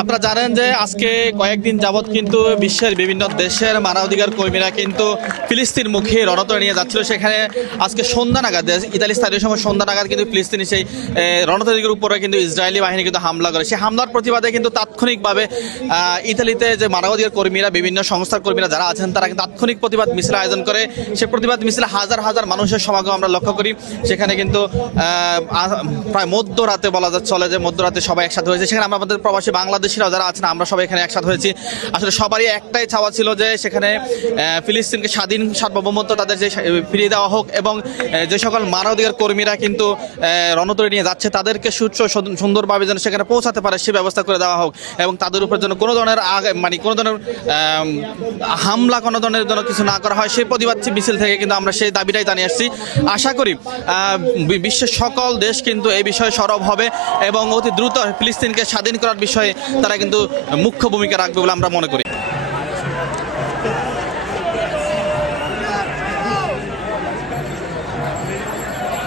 আপনারা জানেন যে আজকে কয়েকদিন যাবৎ কিন্তু বিশ্বের বিভিন্ন দেশের মানবাধিকার কর্মীরা কিন্তু ফিলিস্তিন মুখে রণতরে নিয়ে যাচ্ছিল। সেখানে আজকে সন্ধ্যা নাগাদ ইতালি স্থানীয় সময় সন্ধ্যা নাগাদ কিন্তু ফিলিস্তিনি সেই রণতরীর উপরে কিন্তু ইসরায়েলি বাহিনী কিন্তু হামলা করে। সেই হামলার প্রতিবাদে কিন্তু তাৎক্ষণিকভাবে ইতালিতে যে মানবাধিকার কর্মীরা, বিভিন্ন সংস্থার কর্মীরা যারা আছেন, তারা কিন্তু তাৎক্ষণিক প্রতিবাদ মিছিল আয়োজন করে। সে প্রতিবাদ মিছিলে হাজার হাজার মানুষের সমাগম আমরা লক্ষ্য করি। সেখানে কিন্তু প্রায় মধ্যরাতে বলা চলে যে মধ্যরাতে সবাই একসাথে হয়েছে। সেখানে আমরা আমাদের প্রবাসী বাংলাদেশিরা যারা আছেন, আমরা সবাই এখানে একসাথে হয়েছি। আসলে সবারই একটাই চাওয়া ছিল যে সেখানে ফিলিস্তিনকে স্বাধীন সার্বভৌমত্ব তাদের যে ফিরিয়ে দেওয়া হোক এবং যে সকল মানবাধিকার কর্মীরা কিন্তু রণতরী নিয়ে যাচ্ছে, তাদেরকে সুচ্ছ সুন্দরভাবে যেন সেখানে পৌঁছাতে পারে, সে ব্যবস্থা করে দেওয়া হোক এবং তাদের উপর যেন কোনো ধরনের আগে মানে কোনো ধরনের হামলা, কোনো ধরনের যেন কিছু না করা হয়, সেই প্রতিবাদ মিছিল থেকে কিন্তু আমরা সেই দাবিটাই জানিয়ে আসছি। আশা করি বিশ্বের সকল দেশ কিন্তু এই বিষয়ে সরব হবে এবং অতি দ্রুত ফিলিস্তিনকে স্বাধীন করার বিষয়ে তারা কিন্তু মুখ্য ভূমিকা রাখবে বলে আমরা মনে করি।